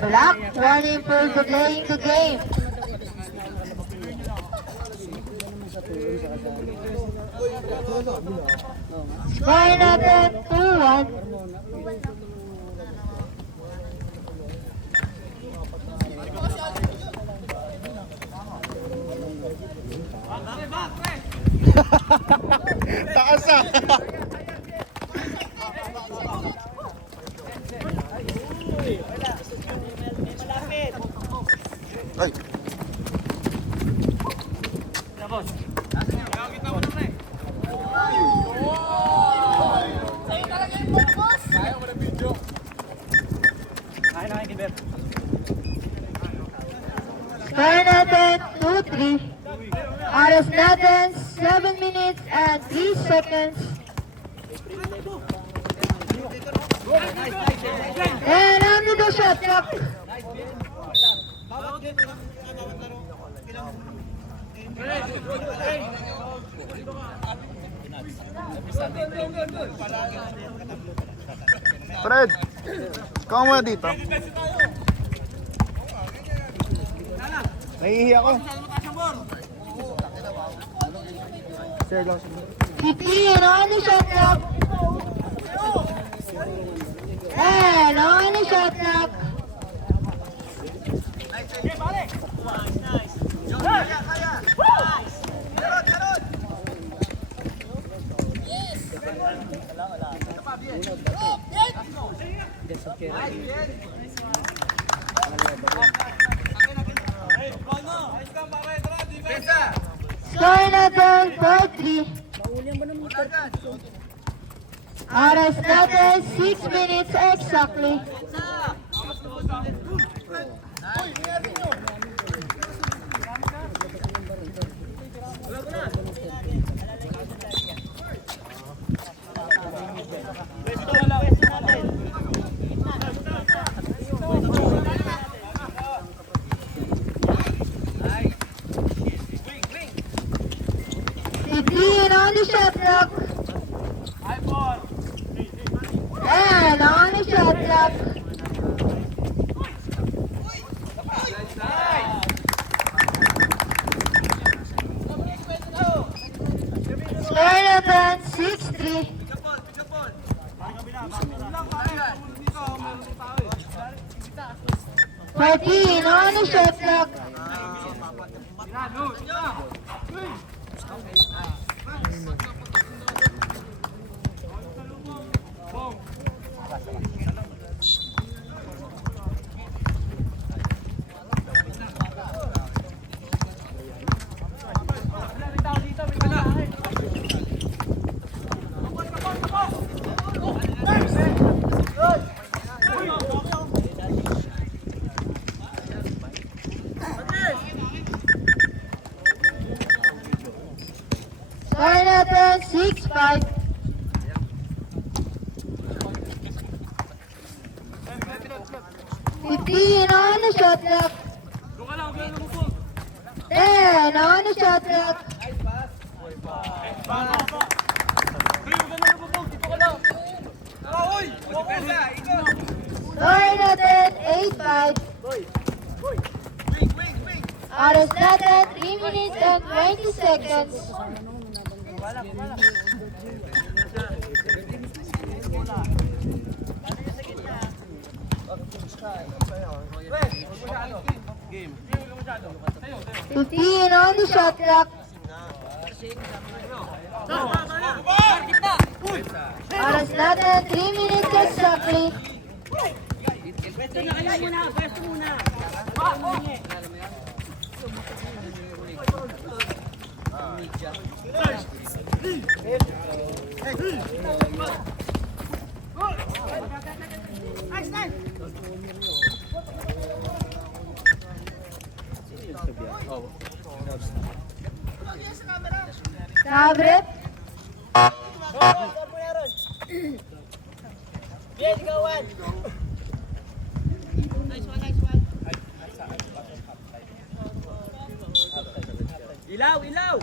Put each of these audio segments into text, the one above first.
Black running for playing the game. Score natin 2-1. Taas ah! Ay! Score natin 2-3. Oras natin 7 minutes and 3 seconds. And onto the shot clock. Fred! Ikaw muna dito. Nahihiya ako. Sir lang siya. 15 on the shot clock. And on the shot clock. Score natin 4-3. Oras natin 6 minutes exactly. On the shot clock. And on the shot clock. Score natin 6-3. 14 on the shot clock. Score natin 6-5. 15 on the shot clock. 10 on the shot clock. Score natin 8-5. Oras natin 3 minutes and 20 seconds. Game. 15 on the shot clock. Oras natin 3 minutes exactly. Pwesto na kayo muna, pwesto muna. Sabre. Yes, go on. Nice one, nice one. Ilaw, ilaw.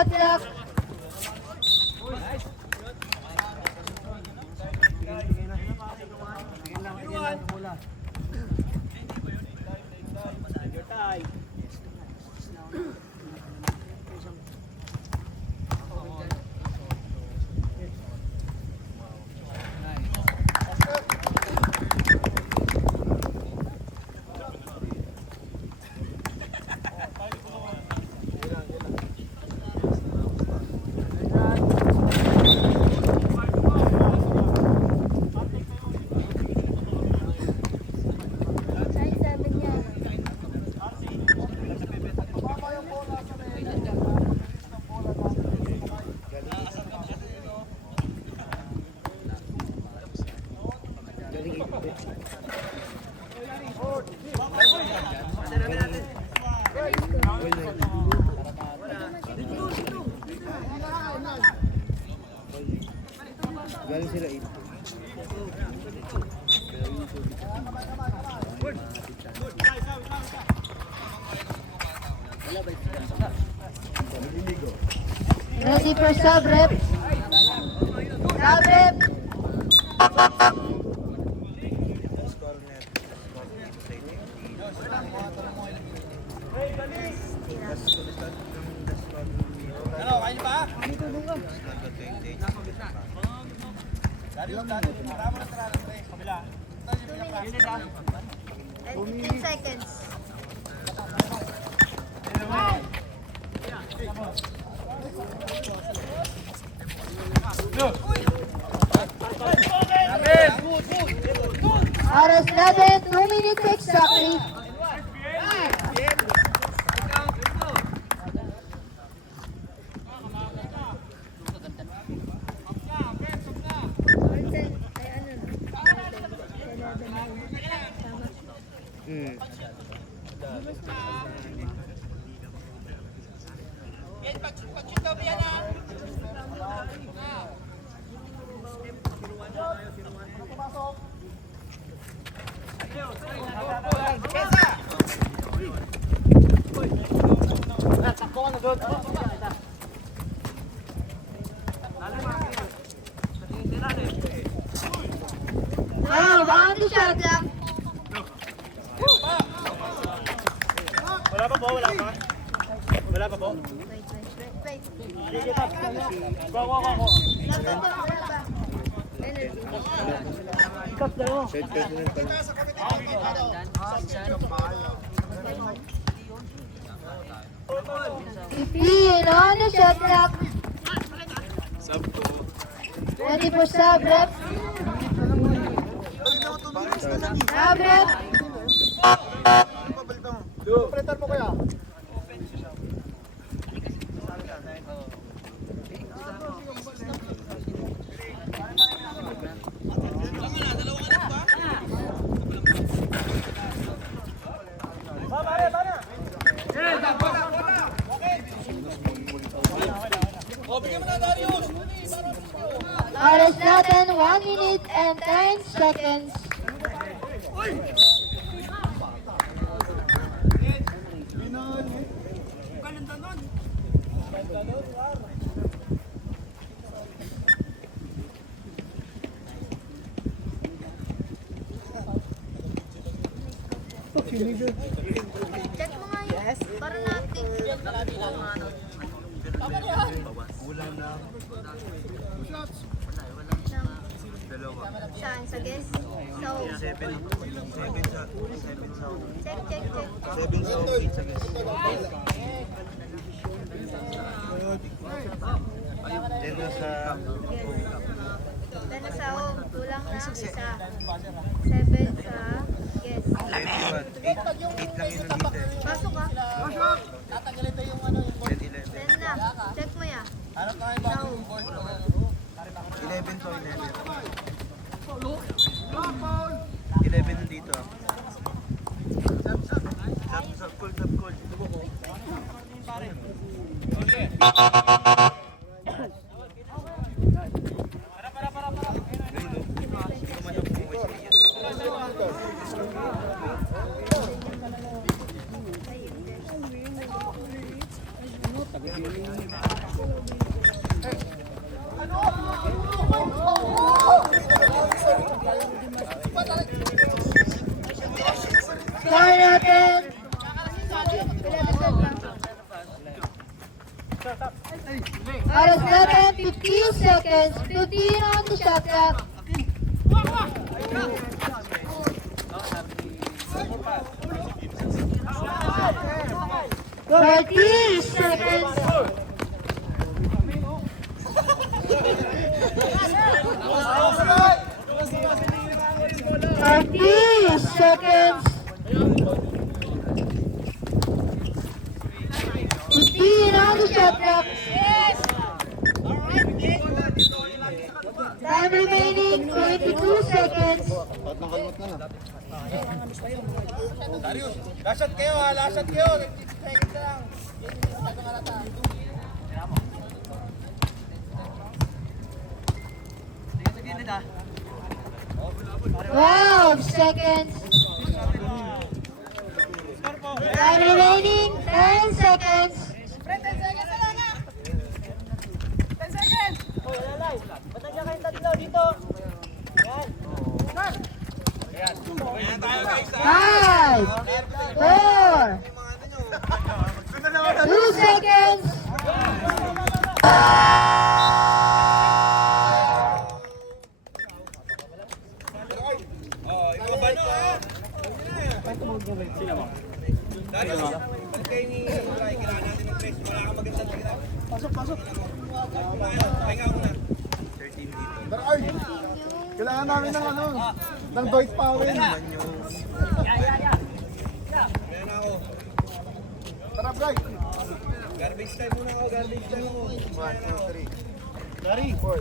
shot clock. Galing sila 8. Ready for sub rep. Sub rep. And 10 seconds. Oras natin, 2 minutes exactly. Hey, one to shot clock. Wala pa po, wala pa. Wala pa po. Wait. Go. Fifteen on the shot clock. Sub to. Ready for sub rep. Sub rep. Operator mo kaya? Oras natin, 1 minute and 10 seconds. Check mo nga yun. Para natin. Saan? Sa guest? So, check. Then sa home, kulang na isa. 7 sa guest. 8 lang yun dito. Pasok ka. Tatagalin tayo yung ano yung board. 10 na. Check mo ya. Hanap na kayo ba yung board? 11 to 11. 11 dito. Sub call. seconds. 15 on the shot clock. 30 seconds. 30 seconds. 15 on the shot clock. Time remaining 22 seconds. Lasat kayo ha, lasat kayo. Second lang. 12 seconds. Time remaining 10 seconds. Five, 4, 2 seconds. Darius, pag kayo ni Rai, kailangan natin ng press. Wala kang magandang tira. Pasok, pasok. Pahinga ako na. 13 dito. Ay, kailangan namin ng ano, ng Dwight Powell. Meron na ako. Tara, Bright. Garbage time muna ako, garbage time ako. 1, 2, 3. Dari. 4.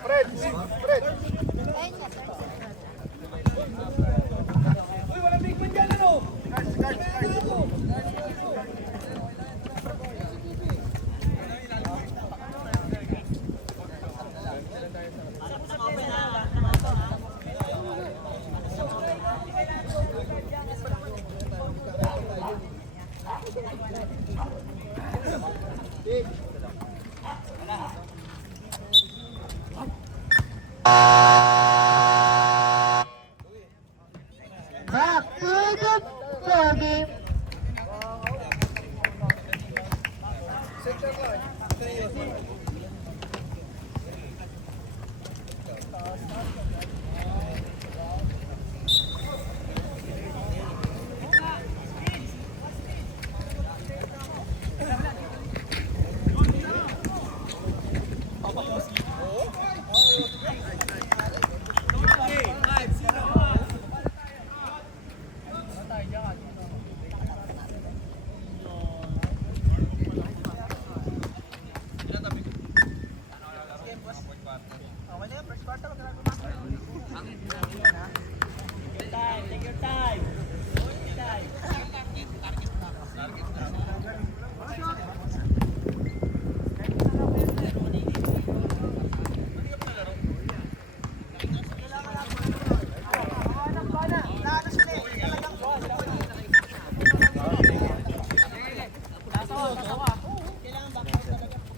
Fred, Fred. Uy, walang big man dyan, ano? Guards. Back to the ball game.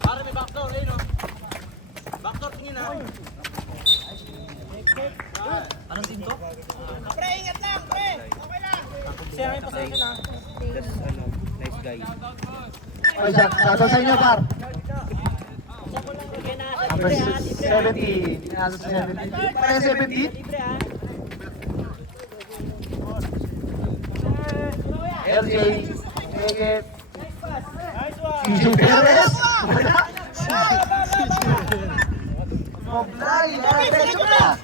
Para may backdoor, eh, no? Backdoor, tingin na. Anong team to? Pre, ingat lang, pre! Okay lang! Siya may pasensya na. Nice guy. Ay, shoutout sa inyo, par. Number 70. Nasa 70. Kaya 70? LJ. Meget. CJ Perez. Wala. Moblay. Diretso na.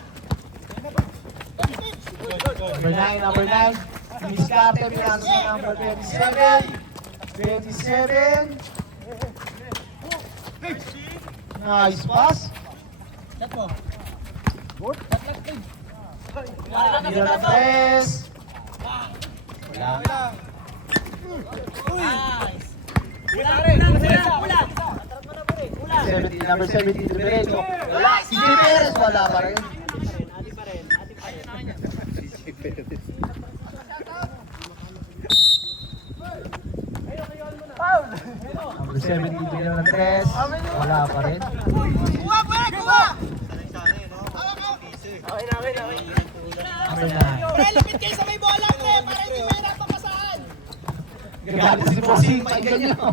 Number 9. Miss Carter. Pinasok sa number 27. 27. Nice pass. Good. Mira na press. Wala. Number 70, diretso. Wala. CJ Perez, wala pa rin. Number 70, bigyan ng tres. Wala pa rin. Kuha, pre! Kuha! Number 9. Pre, lipit kayo sa may bola, pre! Para hindi mahirap pasahan! Gagalit si Bossing. Pakinggan nyo.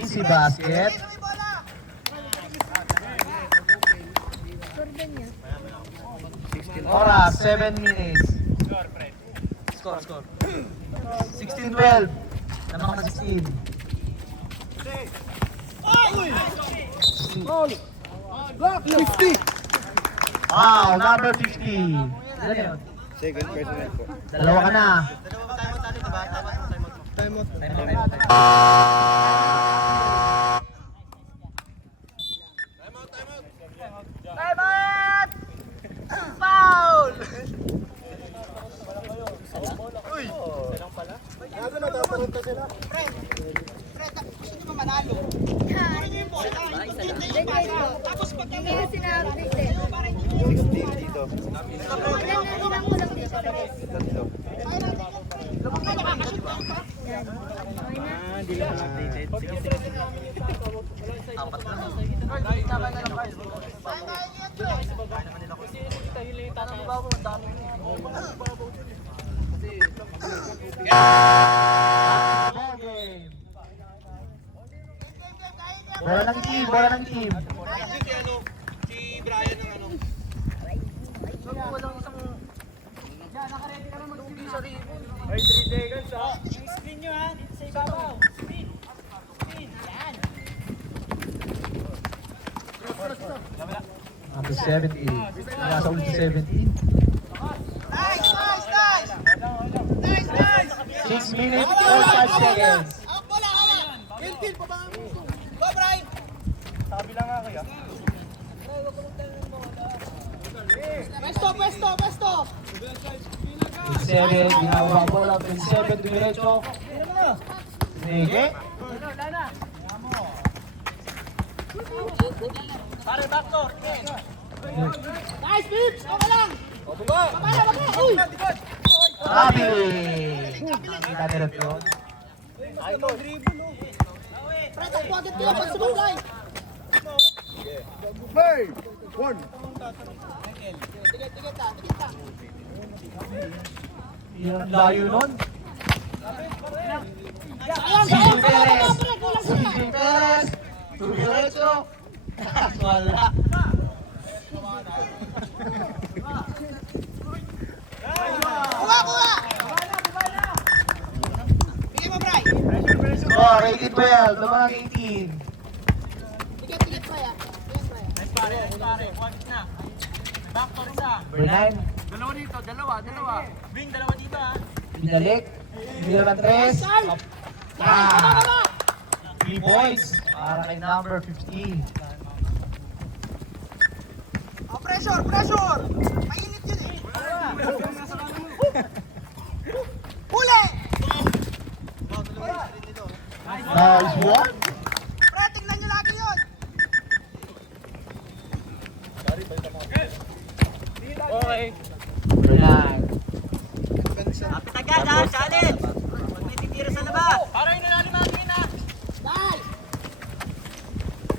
Easy basket. Oras, 7 minutes. Score. 16-12. Lamang na 16. Block 50. Wow, number 50. Ilan yun? Second personal po. Dalawa ka na. Gago na, tatarunta sila. Tapos pag hindi ko sina-update eh. 16 dito. Ilan mo lang dito. Dito. Yan. Okay na? Hindi lang updated. Ball game. Bola ng team, bola ng team. Si Brian ng ano. Ay, 3 seconds ha. Up to 70. Nasa ulit sa 17. 6 minutes, 45 seconds. Sabi lang nga kaya. 27, ginagawa bola. 27, dumiretso. Sige. Pare, backdoor. Sabi! Kita nila yun. Hey! 1. Yung layo nun. CJ Perez! CJ Perez! Dumiretso! Wala. Score, 18-12. Lamang 18. Backdoor isa. Number 9. Dalawa dito, dalawa. Bring, dalawa dito ha. Binalik. Binalik ng 3. Ah! 3 points. Para kay number 15. Pressure! Mainit yun eh! Huli! Nice one. Pre, tingnan nyo lagi yun! Okay. Number 9. Kapit agad ha, challenge. Huwag may titira sa labas. Para yung nalalim natin ha.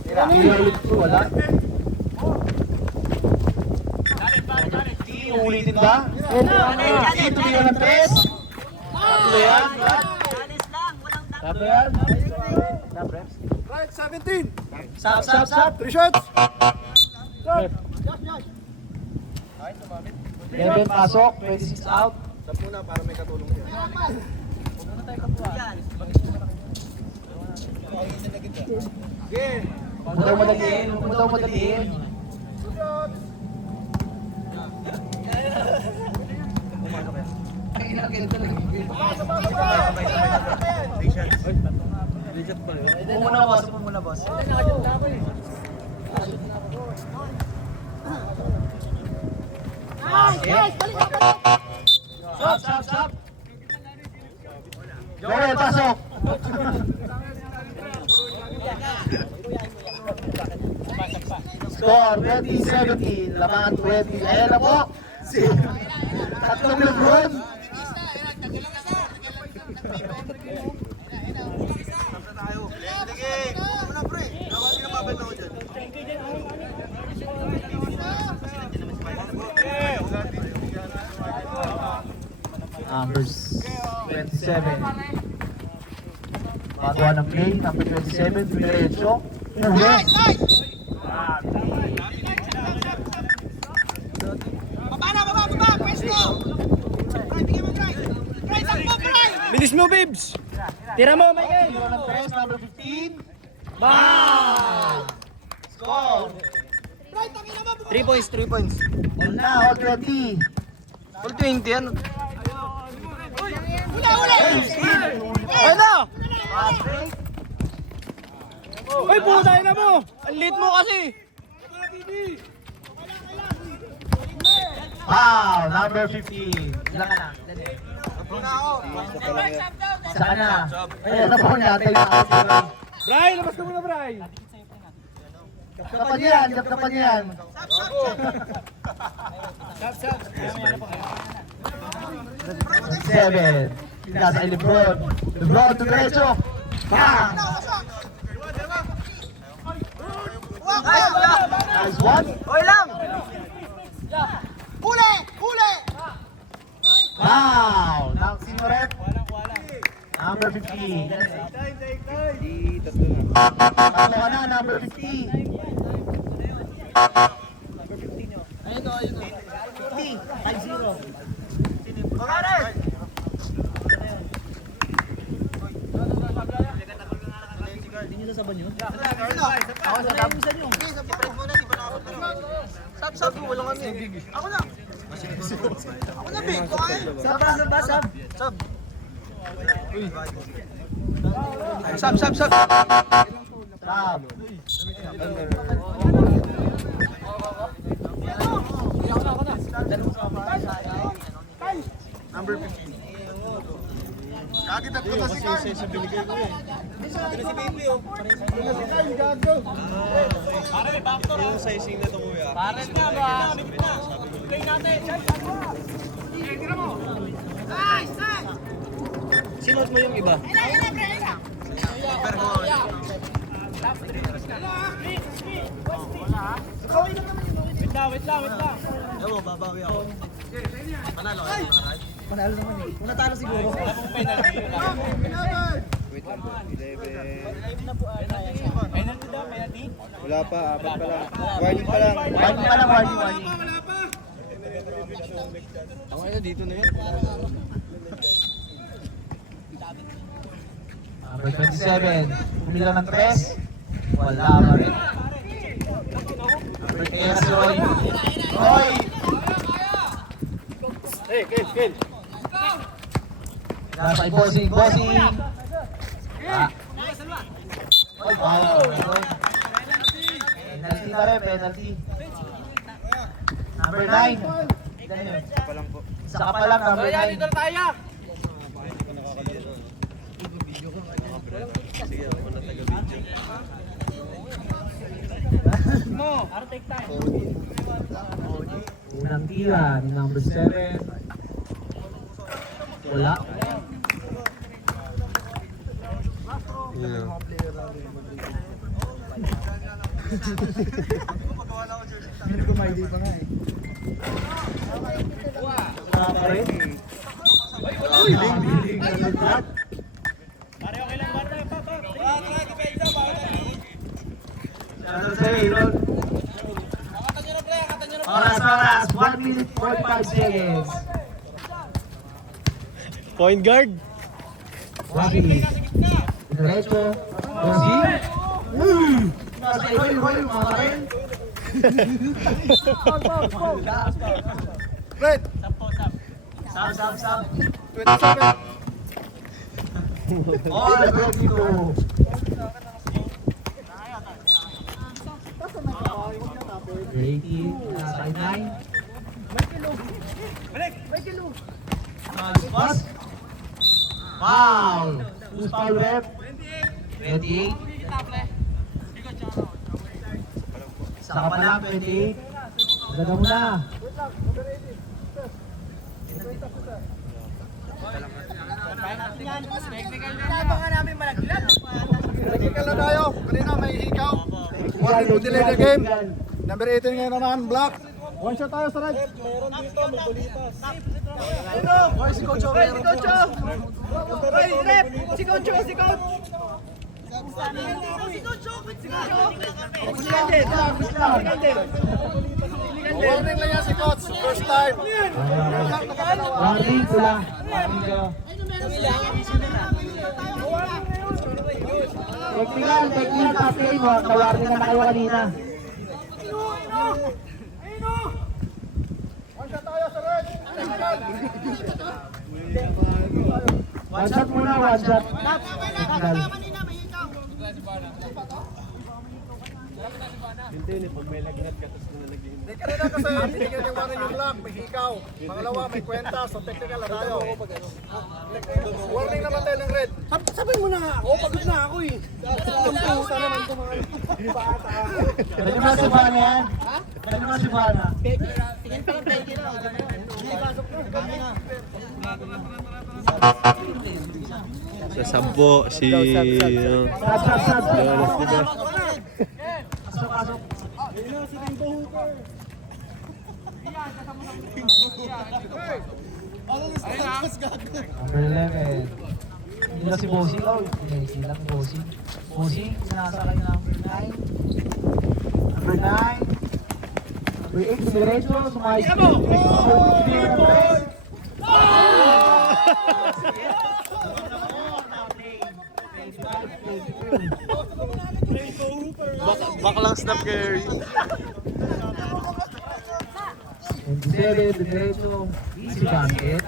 Tira ulit ko, wala. Challenge. Uulitin ba? Ito yun ng 3. Tatlo yan. Challenge lang, walang tap. Tatlo yan. Right, 17. Sap. 3 shots. Kevin pasok, 26 out. Sa muna para may katulong siya. Yan. Yeah. Huwag mo daw madaliin. Muna boss. Stop. Joel, pasok. Score 20-17. Laman 20. Ayan na po. Tatlong Lebron. Numbers 27. 27. Magawa ng play, number 27, Diretso. Nice, nice! Baba, pwesto! Bray, bigyan mo, Bray! Bray, sakbo, Bray! Bilis mo, Bibs! Tira mo, Michael! Magawa ng press, number 15. Bang! Score! Bray, tangina mo! 3 points, 3 points. All na, all 20. All 20, ano? Huli! Ay na! Pass break. Uy, puta na mo! Ang late mo kasi! Wow, number 15. Ilan ka na? Isa ka na. Ayan na po natin. Bray, labas ka muna, Bray! Kapag yan. Seven. Nasa kay Lebron. Lebron to diretso. Bang! Nice one. Oy lang! Huli! Huli! Wow! Sino rep? Number 50. Tatlo ka na, number 50. Ayun o. 50. 5-0. Pangares! Sab, wala kami. Ako na! Ako na, Big! Sab! Stop. Number 15. Kagitat ko na si Kyle. Sa binigay ko eh. Sabi na si Baby oh. Si Kyle, gago. Yung sizing na ito kuya. Pares na ba? Play natin. Nice! Nice! Sinuot mo yung iba. Wait lang. Ewan, babawi ako. Wala pa, apat pa lang. Warning pa lang. Warning. Ako na dito na yun. Number 27. Kumilang ng 3. Wala pa rin. Number 8 si Roy. Roy! Hey, Kel. Nasa kay Bossing. Ay, wow. Penalty na rin, penalty. Number 9. Isa ka pa lang, number 9. Dito na tayo. Sige, ako na taga-video. Para take time. Unang tira ni number 7. Wala. Wala rin. Pare, okay lang ba? Oras. 1 minute 45 seconds. Point guard. Rocky. Diretso. Rosie. Nasa kay Roy, mga rin. Fred. Sab. 27. All good dito. Grady, side 9. Pass. Wow! Who's foul rep? 28. Saka pa lang, 28. Ganda mo na. Nagkikal na tayo. Kanina may hikaw. One to delay the game. Number 18 ngayon naman, block. One shot tayo sa right. Meron dito, may bulitas. Boy, si Coach O. Rep! Si Coach! Si Coach! Warning lang yan si coach. First time. Warning sila. Warning kayo. Technical top lane mo. Kawarning na kayo kanina. One shot tayo sa red. One shot muna, one shot. Technical. Hindi kanina kasi binigyan yung warning yung lock. May hikaw. Pangalawa, may kwenta. So technical na tayo. Warning naman tayo ng red. Sabihin mo na nga ako, pagod na ako eh. Tumpusa naman ito mga bata. Pwede mo si Bana yan? Pwede mo si Bana? Tingin pa lang peke na. Sa sampo, si... Sab. Jonas dito. Pasok. Number 11. Hindi na si Bossing. Oh, hindi lang si Bossing. Bossing, sinasakay na number 9. Number 9. Number 8, diretso. Sumayos. Baklang snap carry. 27, diretso. Easy basket.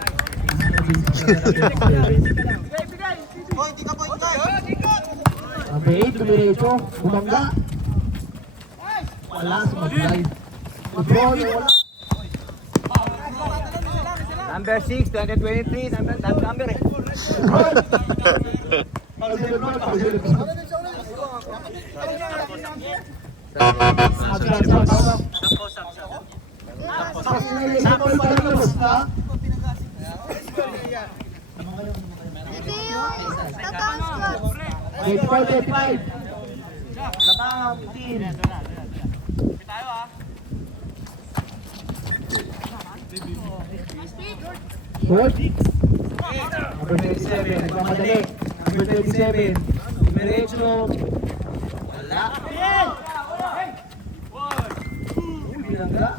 Number 8, diretso. Bumangga. Wala sa mag-drive. Wala. Number 6, 2023, number eh. Sample pa rin yung basta. Ito yung tatang squad. 85. Labang team. Good. Number 37, nagmamadali. Number 37, diretso. Wala. Binangga.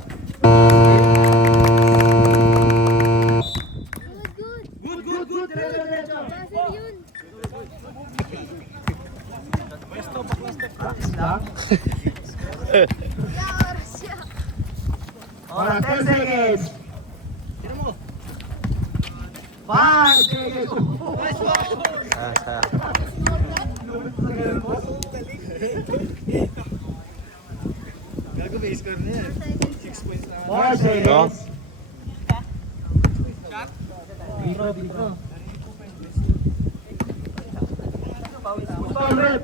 Good. Diretso. Buzzer yun. Practice lang. Oras siya. Ora, 10 seconds. 5 seconds. Gago may score na yan. 6 points na. 4 seconds. Biro. Stall red.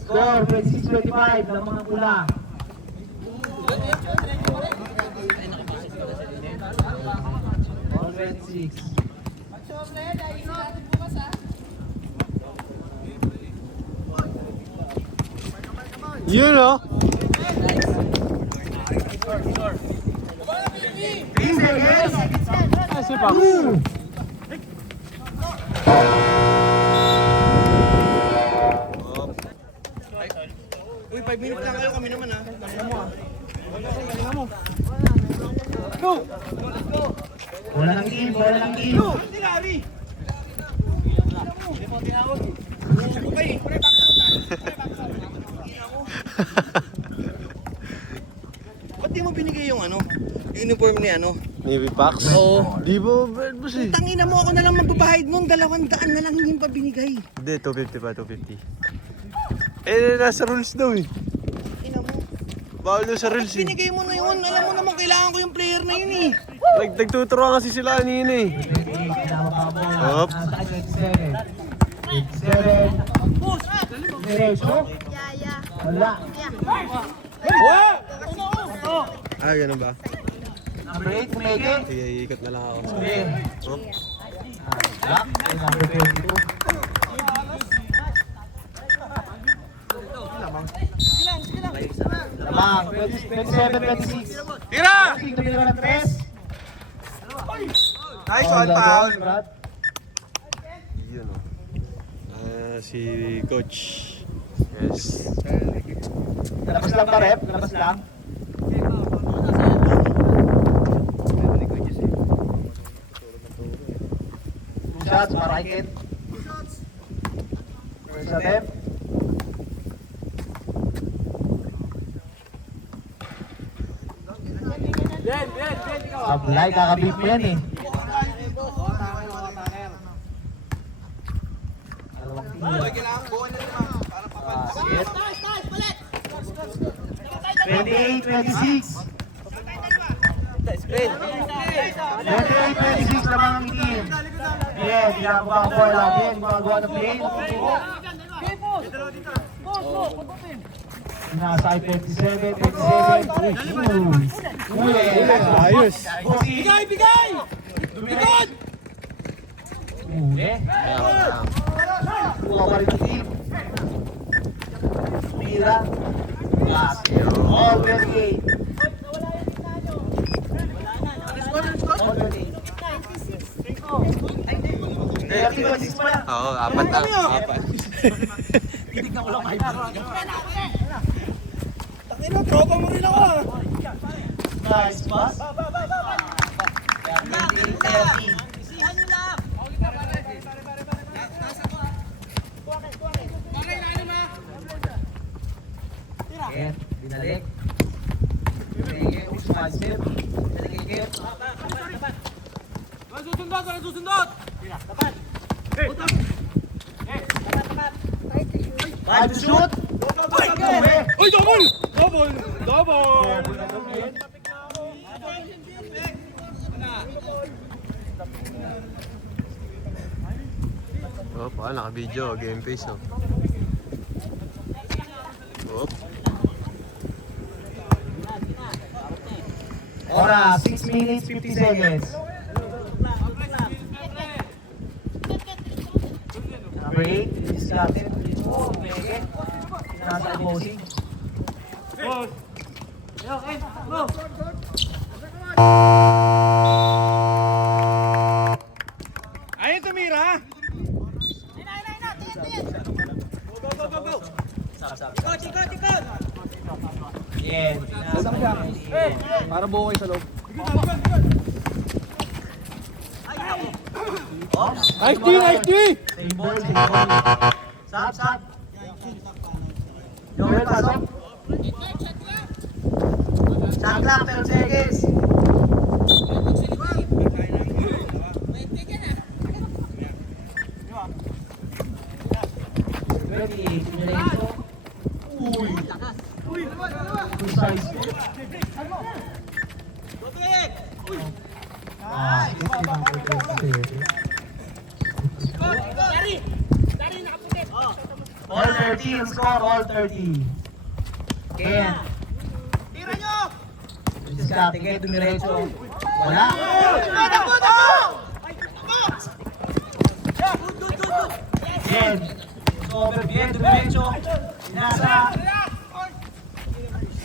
Score 26-25 ng mga pula. All 26. Yun o. 3 seconds. Si Pax. Uy, 5 minutes lang kayo, kami naman ha. Bola ng team. Hindi Larry! Okay, pre-back out na. Ba't di mo binigay yung uniform ni Navy Pax? Oo. Di ba, bad boss eh. Tangina mo, ako na lang magbabahid nun, 200 na lang hindi pa binigay. Hindi, 250 pa, 250. Eh, nasa rules daw eh. Ina mo. Bawal daw sa rules eh. Binigay mo na yun, alam mo naman kailangan ko yung player na yun eh. Nagtuturuan kasi sila kanina eh. 28, kinama pa ang bola. Up. Nasa 27. 27. Diretso. Yaya. Wala. Ah, ganun ba? Number 8, kumeke. Sige, ikot na lang ako. Okay. Oop. Black. Number 22. Lamang, 27-26. Tira! Bossing, tumili ka ng 3. Nice one, foul. Brad. Yun o. Si Coach. Yes. Labas lang ba, rep? Labas lang. Two shots, marakit. First attempt. Sablay, kakabip mo yan eh. Dalawang tira. Kailangan buwan na naman. Para papansin. Basket. Nice, nice, balik! 28-26. 28-26 lamang ang team. Yeah, ginagawa ang bola. Yeah, gumagawa ng play. Nasa 57, 27. Ayos. Bigay, bigay! Bigod! Uli. Kuha pa rin ang team. Mira. Basket. All 28. All 28. 30-26 pa lang. Oo, apat na. Apat. Tangina, tropa mo rin ako ah! Nice pass. 28-30. Ayan, binalik. Binalik, expansive. Binalik. Susundot! Five to shoot. Uy, double! Double! Double! Oh, paano naka-video, game face oh. Oh. Oras, 6 minutes, 50 seconds. Number 8, this is captain. Oh, Mege. Nasa bossing. Ayun tumira! Yeah. Para buo kayo sa loob. Nice D, nice D! Same ball, same ball. Stop, stop. Joel, pasok. Shot clock, 10 seconds. Ready, diretso. Uy. Precise. Ah, ito ang all 30, ang score, all 30. Ken. Tira nyo! This is Kate, Ken, dumiretso. Wala. Ken. Over, Ken, dumiretso. Inasa.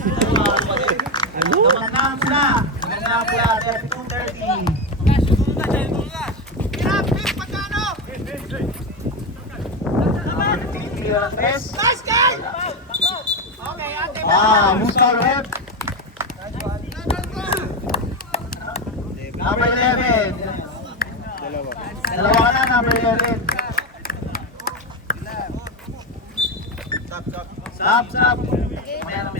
Damat na ang pula. Damat na ang pula, 32-30. Tira, Pip, pagkano? Nice Nice, guys! Okay, ate. Musta rep. Number 11. Dalawa na, number 11. Stop, stop. Mamaya.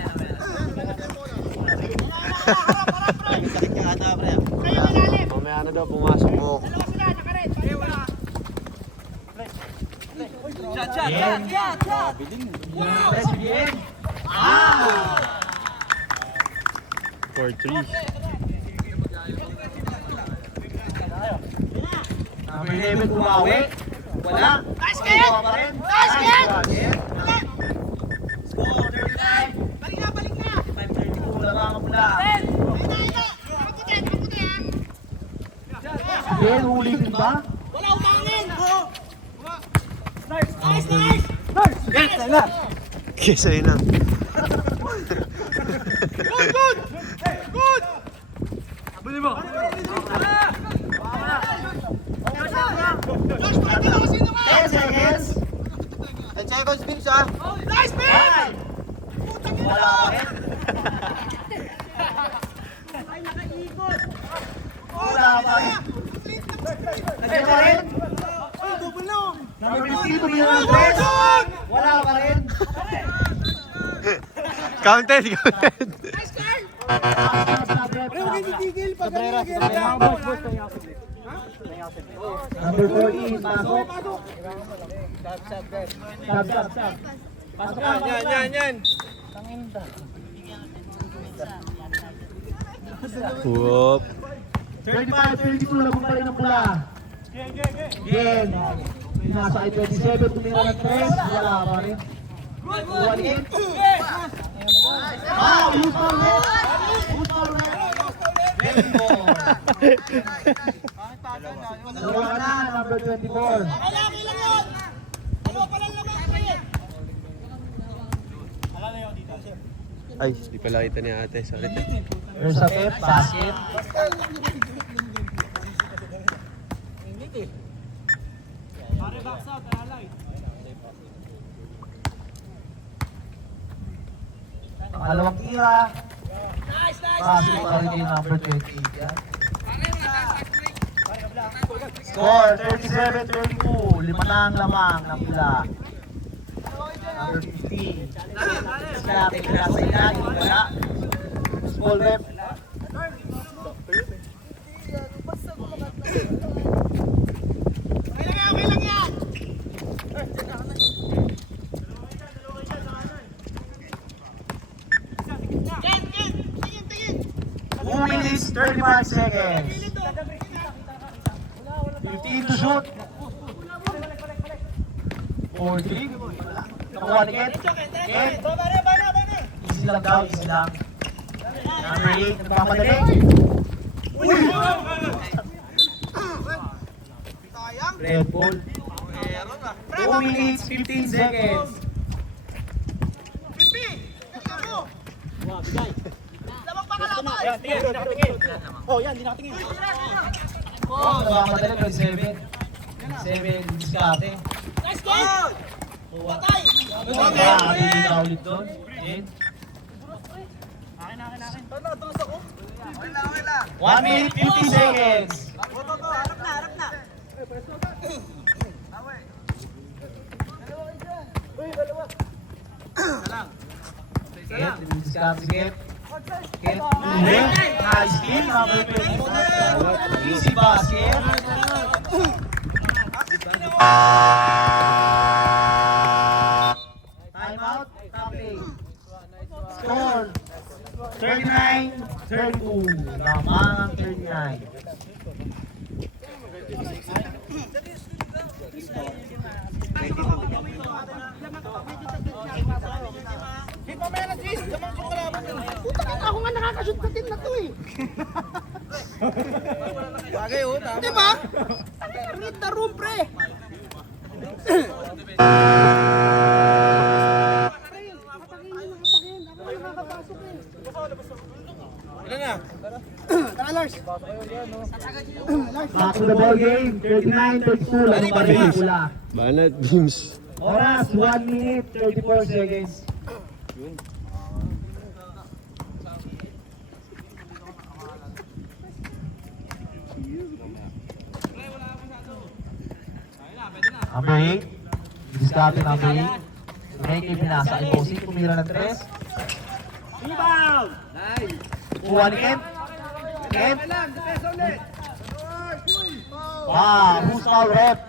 Mamaya na daw, pumasok mo. Yan. Press again. Ah! 4-3. Number 11 bumawi. Wala. Nice, Ken! Bumawa pa rin. Nice, Ken! Balik. Score 39. Balik na, balik na! 5:32 lang ang pula. Nakaputi, nakaputi ha! Ben, ulitin ba? Wala umangin! Nice, nice! Yes, ayun na. Josh, pakita mo sino ka! 10 seconds. 10 seconds, Vince, ah. Nice, man! Putang ina Wala mo! pa rin. Wala pa rin. Nandiyan pa rin. Number 15, tumira ng 3. Wala pa rin. Counted, counted. Number 14, pasok. Sab. Pasok ka. Yan. Whoop. 35, 32, labang pa rin ang pula. Again. Nasa ay 27, tumira ng 3. Wala pa rin. Uwalin. Who's foul red? Who's foul red? Red ball. Dalawa na, number 24. Kalaki lang yun! Ano pa lang naman kayo? Ay, di pala kita ni ate. Sorry. There's a tip, basket. Pangalawang tira. Basket pa rin yung number 20. Yan. Score, 37-32. Lima na ang lamang ng pula. Number 15. Sinabi ko na sa ilalim. Wala. Small rep. Okay lang yan! 2 minutes, 35 seconds. 15 to shoot. 40. Nakuha ni Ken. Ken. Easy lang daw, easy lang. Number 8, nagpapadali. Uy! Red ball. 2 minutes, 15 seconds. Nagpapadali, 27. 27, diskarte. Nice game! Patay! Hindi na ulit doon. Ken. 1 minute, 50 seconds. Harap na! Get, discard si Get. Get, nice kill, number 24. Easy basket. Time out, copy. Score, 39-32. Lamang ang 39. Ako nga nakakashoot sa team na to eh. Bagay oh, tama. Diba? Read the room, pre. Tara, Lars. Back to the ball game, 39-32. Lamang pa rin ang pula. Banat beams. Oras, 1 minute, 34 seconds. Number 8. Diskarte number 8. May pinasa kay Bossy. Tumira ng 3. Rebound! Nice! Kuha ni Kemp. Kemp. Wow! Who's foul rep?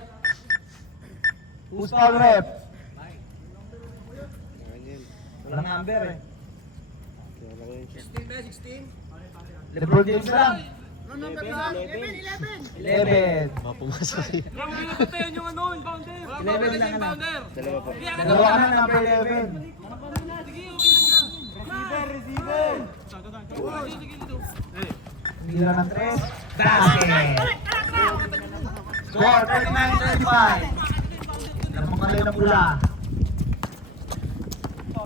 Who's foul rep? Walang number eh. 16. LeBron James na lang. 11. Pumasok siya. 11 lang na. Dalawa ka na number 11. Mira ng 3. Basket! Score, 39-35. Lamang kalay ng pula.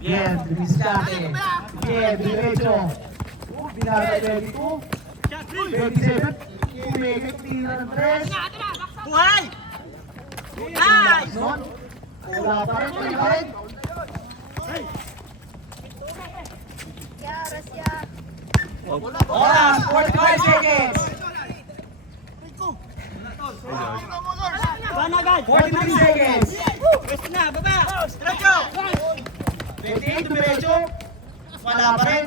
Bien, bilis ka ate. Bien, diretso. Binara kay 22. 27. Umikit, tira ng 3. Buhay! Nice! Wala pa rin, wala pa rin. Rasya. Oras, 45 seconds. Ban agad! 43 seconds. Pwesto na, baba! Diretso! 28, diretso. Wala pa rin.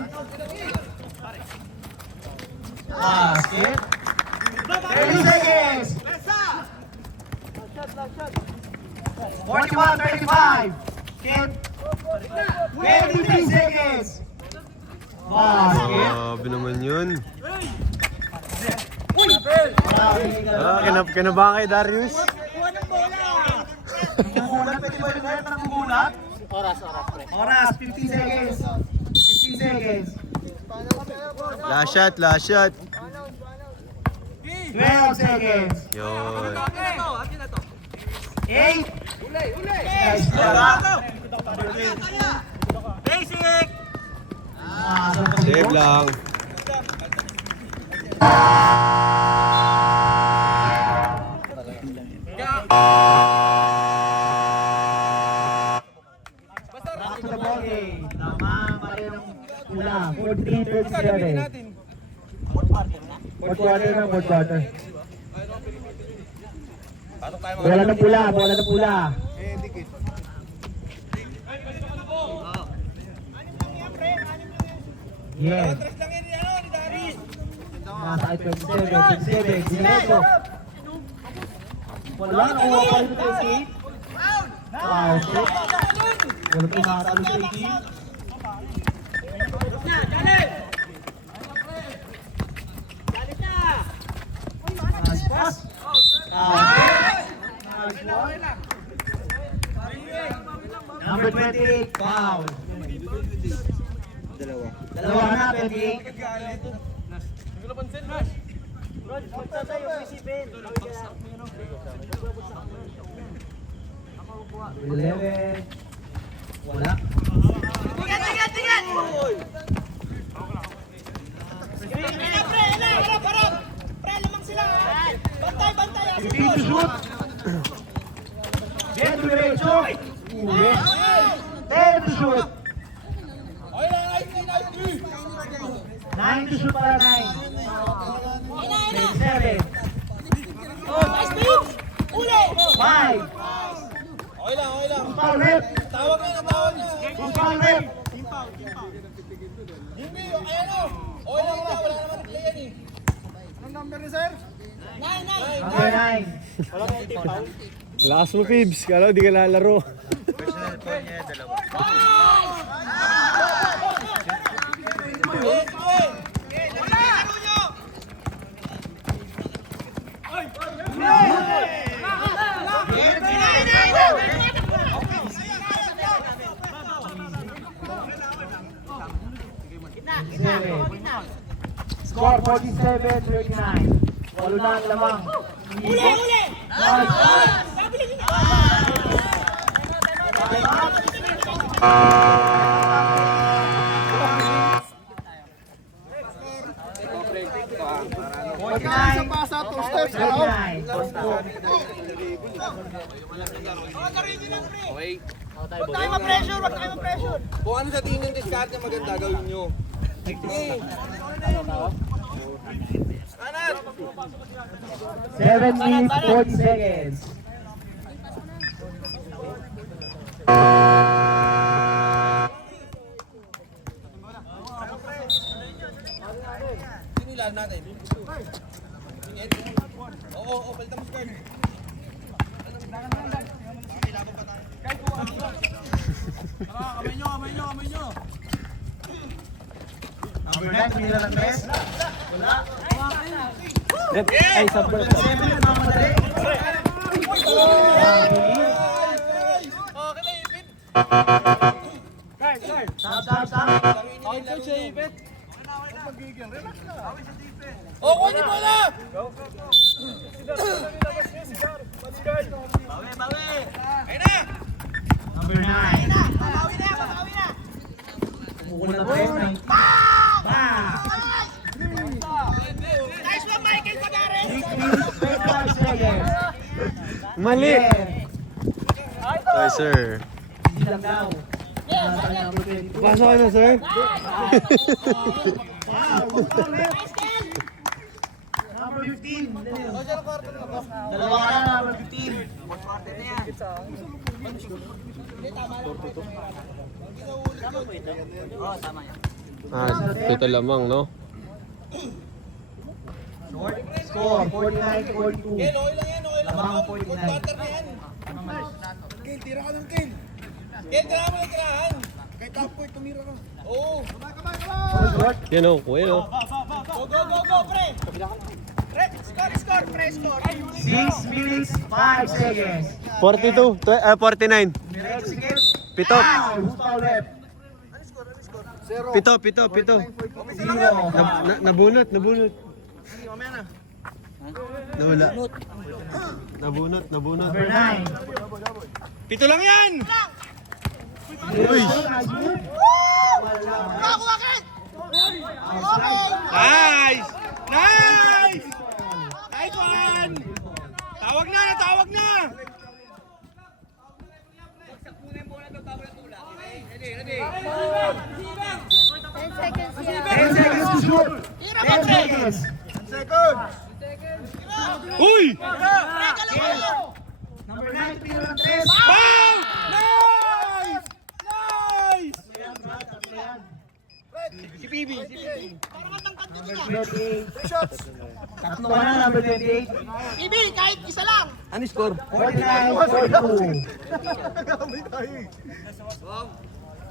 Basket. 30 seconds. 41, 35. Kid. 23 seconds. Basket. Grabe naman yun. Marami ka. Kinabahan kay Darius. Nagugulat, pwede ba rin kayo nagugulat? Oras, 15 seconds. 15 seconds. Last shot, last shot. 12 seconds. Yun. 8. Nice try. Basic! Save lang. Back to the ball game. Tama pa rin ang pula. 14-37. Fourth quarter na, fourth quarter. Bola ng pula, bola ng pula. Yes. Nasa 27, 27, diretso. Wala, nakuha pa rin ito si Wow, shit. Wala ito makatalo sa team. Nice pass. Nice one. Number 28, foul. Dalawa na, 28. Eleven. Wala. Tigat! Pre, lamang sila. Bantay. 15 to shoot. Get to diretso. Uli. 10 to shoot. 9 to shoot para 9. 27. Nice beat. Uli. 5. Okay lang. Foul rip. Tawag na. Foul rip. Hindi, ayan o. Okay lang ito, wala naman play yan eh. Anong number ni sir? Number 9. Lakas mo, Pibs. Kala di ka lalaro. Score 47-39. Walo na ang lamang. Uli. Sa pasa, 2 steps. Hello? Huwag tayo ma-pressure. Kung ano sa tingin yung discard na maganda, gawin nyo. 7 minutes, 40 seconds. Sinilaan natin. Oo, palitan mo squad. Kamay nyo. Number 9, Mila ng best. Wala. Ay, sabol. 7 na mamadali. Stop. Oh, kuha niyo bola! Bawi! Ayun na! Number 9. Babawi na. Mali! Left. Ay, sir. Hindi lang daw. Nasa kanya number 22. Pasok ka na, sir. Number 15. Dalawa ka na, number 15. Oh, tama yan. Ito lamang, no? Score, 49-42. Kel, okay lang yan, okay lang. Lamang Good 49. batter na yan. Kel, tira ka ng Kel. Kel, tira mo ng tirahan. Kahit top point, tumira ka. Oo. Yan o, kuya, no? Go, pre. Pre, score, pre, score. 6 minutes, 5 seconds. 42, 49. Sige. Pito. Who's foul left? Pito. 0. Nabunot. Nawala. Nabunot. Number 9. Pito lang yan. Uy! Nice! Nice! Nice one! Tawag na! 10 seconds yan. 10 seconds to shoot. 10 seconds. Uy! Number 9, tiro ng 3. Bang! Nice! Nice! Si PB. Number 28. Tatlo ka na, number 28. Bibi, kahit isa lang. Ano score? 49-42.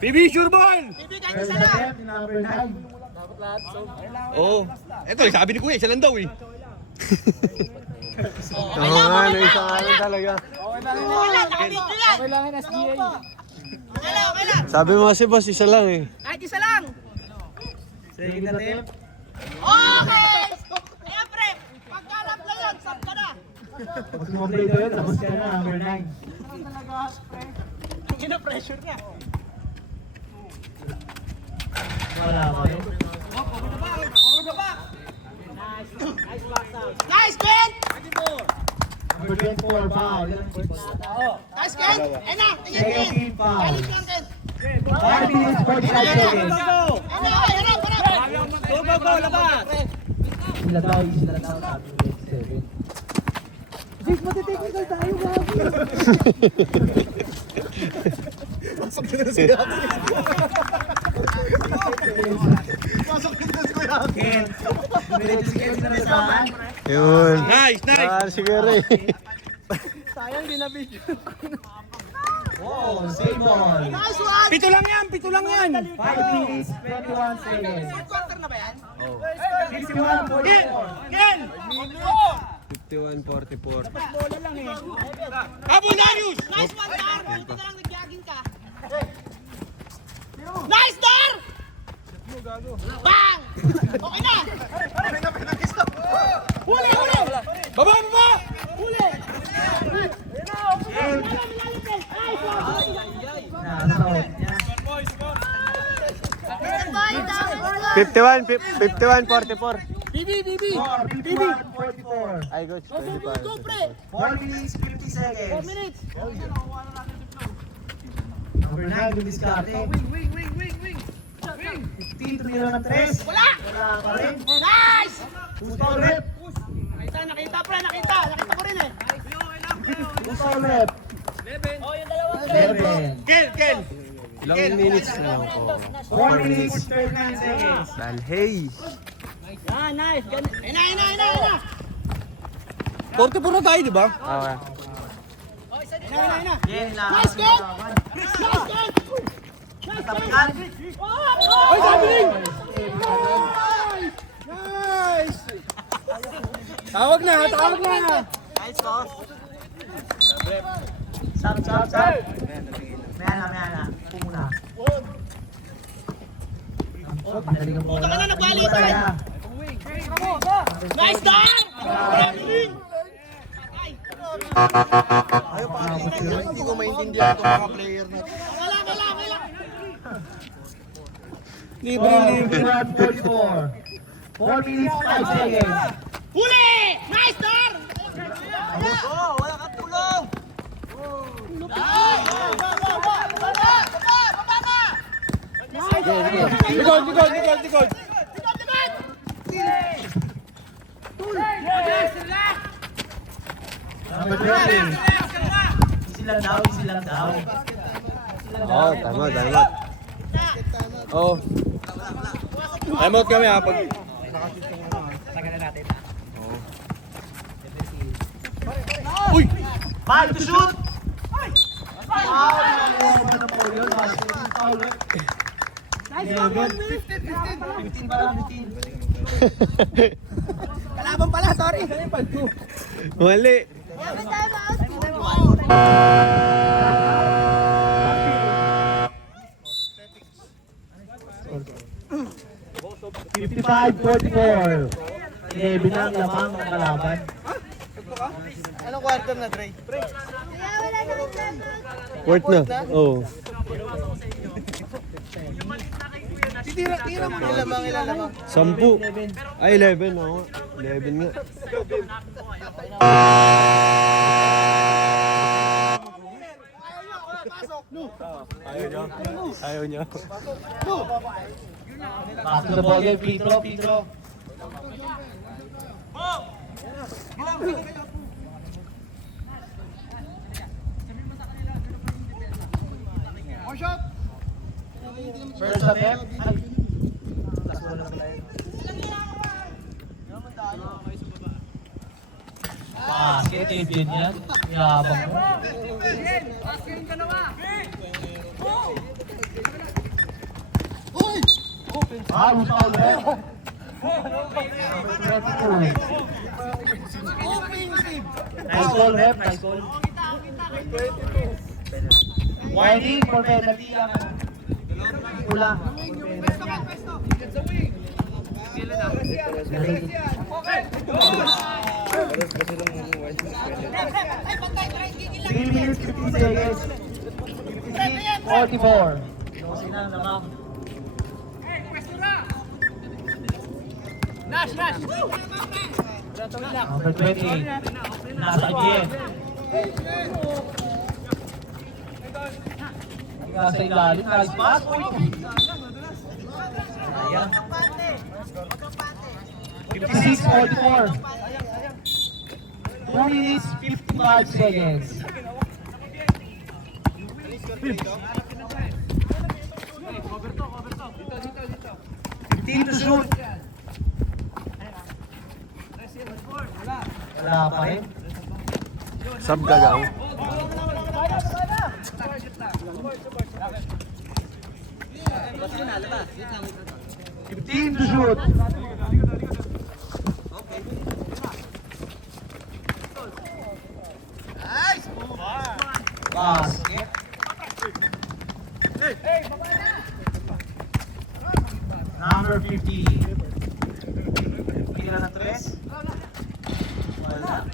PB, sure ball! Bibi, kahit isa lang. Left, number 9. Oo. Eto, sabi ni Kuya, isa lang daw eh. Oo nga, no, isang araw talaga. Okay lang, nakabidyo yan. Okay lang, SGA. Okay lang. Sabi mo kasi boss, isa lang eh. Kahit isa lang. Second attempt. Okay! Ayan, pre. Pagkalap na yan, sab ka na. Pag sumablay daw yun, tapos ka na, number 9. Kina-pressure niya. Wala pa rin. Nice, Ken! Number 24, foul. Nice, Ken! Ayan na, tingin, Second Ken. team foul. Galit lang, Ken. 5 minutes, 45 seconds. Ayan na, para. Go, labas! Sila daw, sabi ko 27. Jake, matitechnical tayo, bago. Ken, dumiretso si Ken sa nasahan. Yun. Nice! Ah, sige rin. Oh, same ball. Nice one! Pito lang yan! 5 minutes, 21 seconds. Quarter na ba yan? 51-44. Ken! 51-44. Habol, Darius! Nice one, Dar! Buti na lang nag-jogging ka. Nice, Dar! Bang! Okay na! Huli! Baba! Huli! Nasa-out niya. 51-44. Bibi! 51-44. Ay, coach. Go, pre! 4 minutes, 50 seconds. 4 minutes! Number 9, dumiskarte. Wing. 15, tumira ng 3. Wala! Wala pa rin. Nice! Who's foul left? Nakita, pre! Nakita ko rin eh. Who's foul left? 11. Ken! Ilang minutes na lang po. 4 minutes, 39 seconds. Dahil, hey! Ayun na! 44 na tayo, di ba? Okay. Nice, Ken! Nice, Ken! Tapikan. Ay, sabi rin! Nice! Tawag na! Nice toss. Sap. Mayana. Pumuna. Pinaligan mo. Taka na, nagwali ito eh. Nice, Dar! Hindi ko maintindihan itong mga player na Wala. Libre. 44. 4 minutes, 5 seconds. Huli! Nice, Dar! Oh, wala kang tulong. Likod! Number 20. Easy lang daw, easy lang daw. Oo, tama. Oo. Time out kami ha. Pag... Foul to shoot! Foul! Ano na po yun? Foul. Nice one, 15 pa lang, 15. Kalaban pala, sorry. Mali. Yaman time out. 55-44. 11 ang lamang ng kalaban. Anong quarter na, Dre? Kaya wala naman time out. Worth na. Oo. Tira mo ilan lamang. 10. Ay, 11 ako. 11 nga. Ayaw niya. Back to the ball game, Pedro. One shot. First attempt. Basket, champion yan. Yabang mo. Foul rep. Nice goal, rep. Nice goal. Warning for penalty ang pula. Three minutes, 15 seconds. 44. Sino ang lamang? Number 20. Nasa again. Nasa ilalim. Nice pass. Ayan. 56-44. 2 minutes, 55 seconds. Team to shoot. Wala pa rin. Sub gagaw. Team to shoot. Basket. Number 50. Tira ng 3. Wala.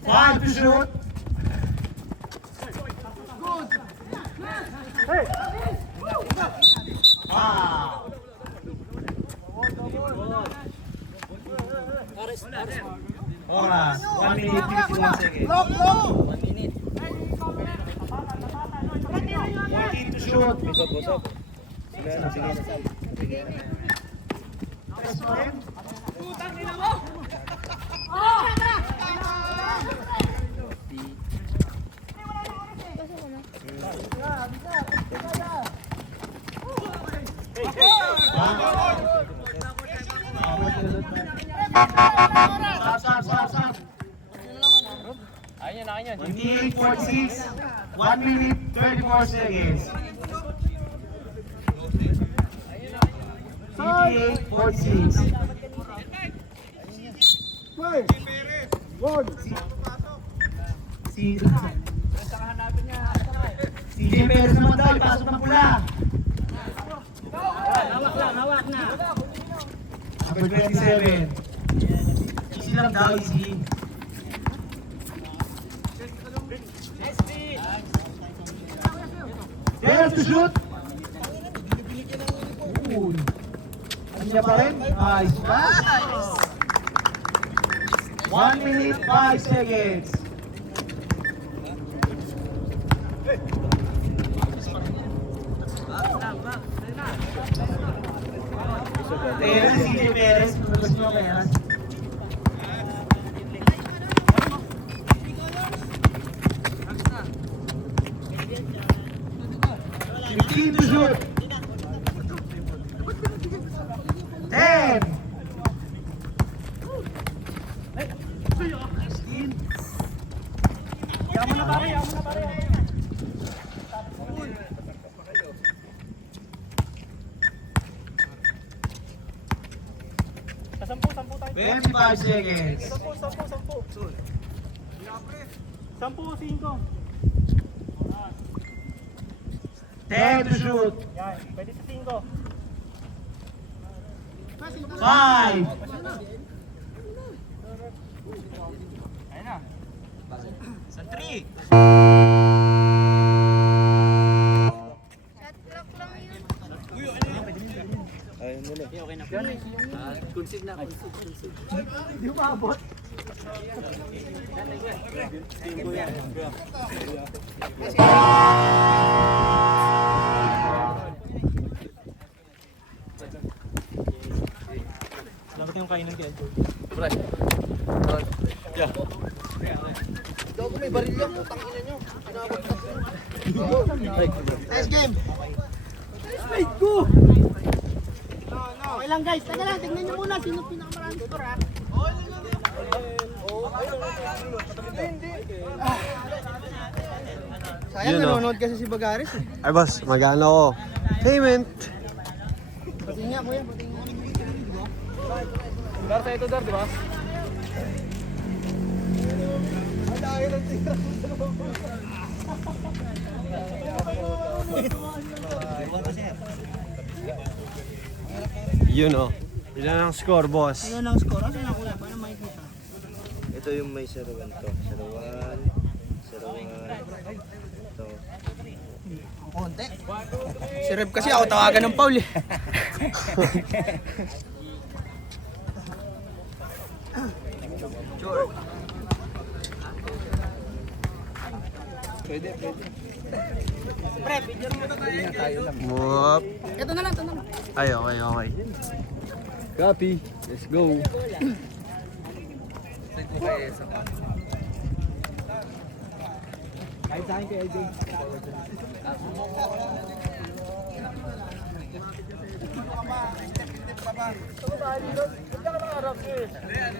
Five to shoot. Wow. Oras, 1 minute, 51 seconds. 14 to shoot. Stop. 28-46, 1 minute, 34 seconds. 28-46. CJ Perez naman daw, ipasok ng pula. Hawak na. Number 27. Easy lang daw, easy. Perez to shoot. Uy. Kanya pa rin. Nice pass. 1 minute, 5 seconds. Perez, CJ Perez. Tulus mo Perez. 15 to shoot. 10. tayo. 25 seconds. 10-5. 10 to shoot. Yan, pwede sa 5. 5. Ayun na. Sa 3. Shot clock lang yun. Ayun nila. Okay na po. Concede na. Concede. Hindi umabot. Dapat yung kainan kay Edward. Nice game. Okay lang guys, teka lang, tignan nyo muna sino pinakamaraming score ha. Sayang Yun, oh. nanonood kasi si Bagaris eh. Ay boss, magano ako. Payment. Pati nga kuya, pati nga. Dar sa ito, Dar, di ba? Yun oh. Ilan ang score, boss? Ano lang score? Ano lang kuya? Paano makikita? Ito yung may 0-1 to. 0-1. 0-1. Ito. Ang konti. Si Reb kasi ako tawagan ng Paul eh. Pre, video mo ito. Mup. Ito na lang, ito na lang. Ay, okay, okay. Copy. Let's go. Kahit sa akin kay LJ.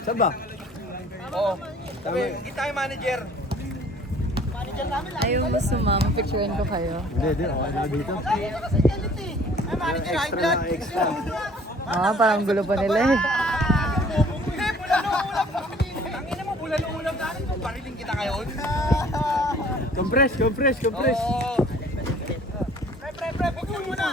Saan ba? Hindi tayo manager. Ayaw mo sumama, picturean ko kayo. Hindi, okay na dito. Extra na, Extra. Parang gulo pa nila eh. Tangina mo, bulan ng ulam natin. Bariling kita ngayon. Compress. Pre, bigyan mo muna.